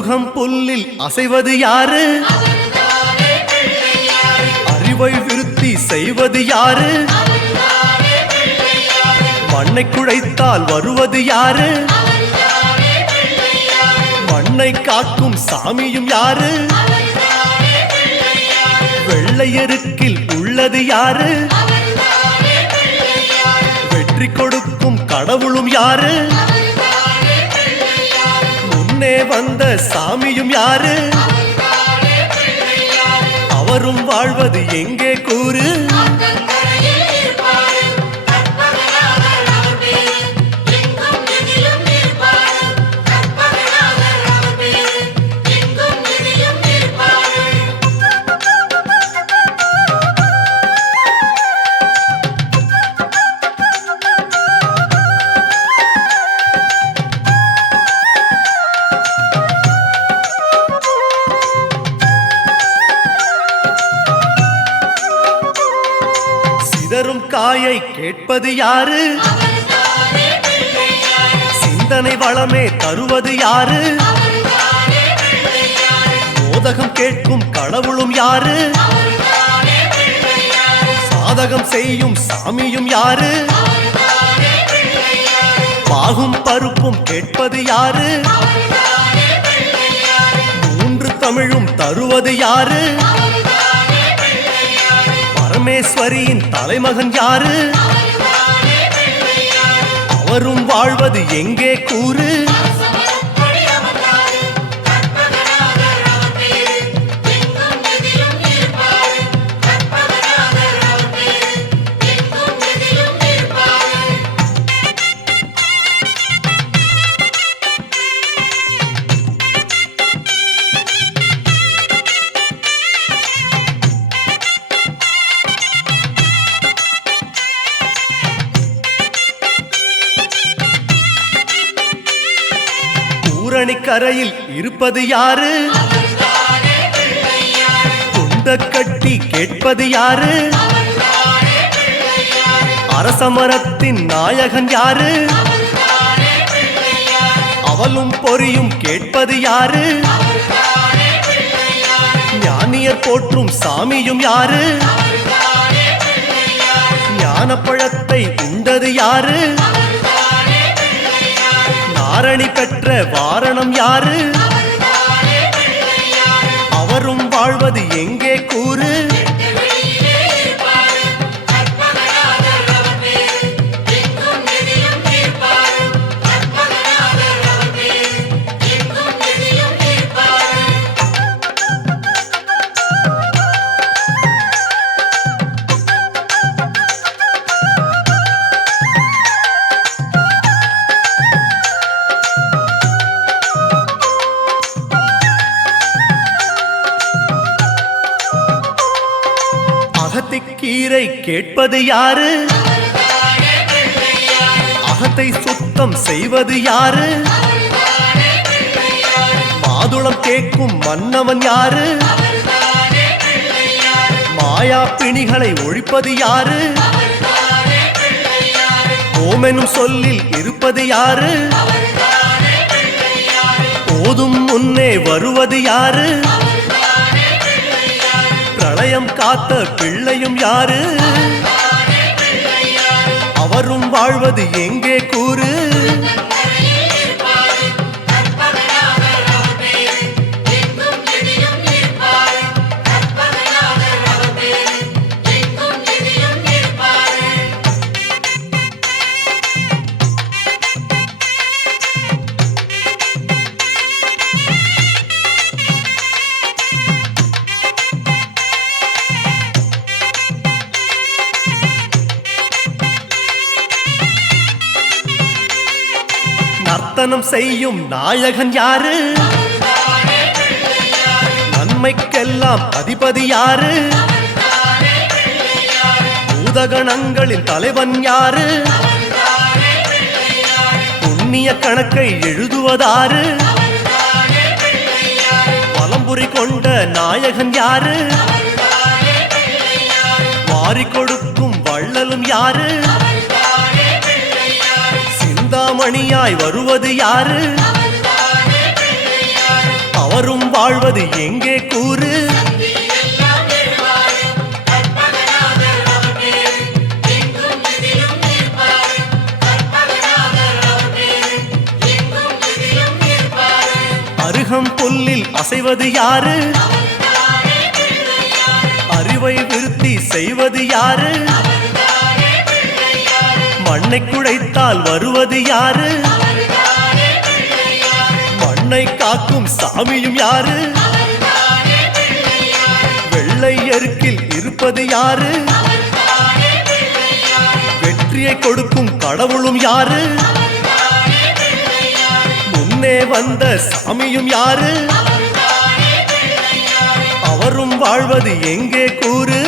அருகம் புல்லில் அசைவது யாரு? அறிவை விருத்தி செய்வது யாரு? மண்ணை குழைத்தால் வருவது யாரு? மண்ணை காக்கும் சாமியும் யாரு? வெள்ளையருக்கில் உள்ளது யாரு? வெற்றி கொடுக்கும் கடவுளும் யாரு? முன்னே வந்த சாமியும் யாரு? அவரும் வாழ்வது எங்கே கூறு? சிதறும் காயை கேட்பது யாரு? சிந்தனை வளமே தருவது யாரு? மோதகம் கேட்கும் கடவுளும் யாரு? சாதகம் செய்யும் சாமியும் யாரு? பாகும் பருப்பும் கேட்பது யாரு? மூன்று தமிழும் தருவது யாரு? பரமேஸ்வரியின் தலைமகன் யாரு? அவரும் வாழ்வது எங்கே கூறு? கரையில் இருப்பது யாரு? குண்ட கட்டி கேட்பது யாரு? அரசமரத்தின் நாயகன் யாரு? அவளும் பொறியும் கேட்பது யாரு? ஞானியர் போற்றும் சாமியும் யாரு? ஞானப்பழத்தை உண்டது யாரு? ஆரணி பெற்ற வாரணம் யாரு? அவரும் வாழ்வது எங்கே கூறு? அகத்திக்கீரை கேட்பது யாரு? அகத்தை சுத்தம் செய்வது யாரு? மாதுளம் கேட்கும் மன்னவன் யாரு? மாயா பிணிகளை ஒழிப்பது யாரு? ஓமெனும் சொல்லில் இருப்பது யாரு? போதும் முன்னே வருவது யாரு? பிரளயம் காத்த பிள்ளையும் யாரு? அவரும் வாழ்வது எங்கே கூறு? நர்த்தனம் செய்யும் நாயகன் யாரு? நன்மைக்கெல்லாம் அதிபதி யாரு? பூதகணங்களின் தலைவன் யாரு? புண்ணிய கணக்கை எழுதுவதாரு? பலம்புரி கொண்ட நாயகன் யாரு? வாரி கொடுக்கும் வள்ளலும் யாரு? சிந்தாமணியாய் வருவது யாரு? அவரும் வாழ்வது எங்கே கூறு அருகம் புல்லில் அசைவது யாரு அறிவை விருத்தி செய்வது யாரு மண்ணை குழைத்தால் வருவது யாரு மண்ணை காக்கும் சாமியும் யாரு வெள்ளை எருக்கில் இருப்பது யாரு வெற்றியை கொடுக்கும் கடவுளும் யாரு முன்னே வந்த சாமியும் யாரு அவரும் வாழ்வது எங்கே கூறு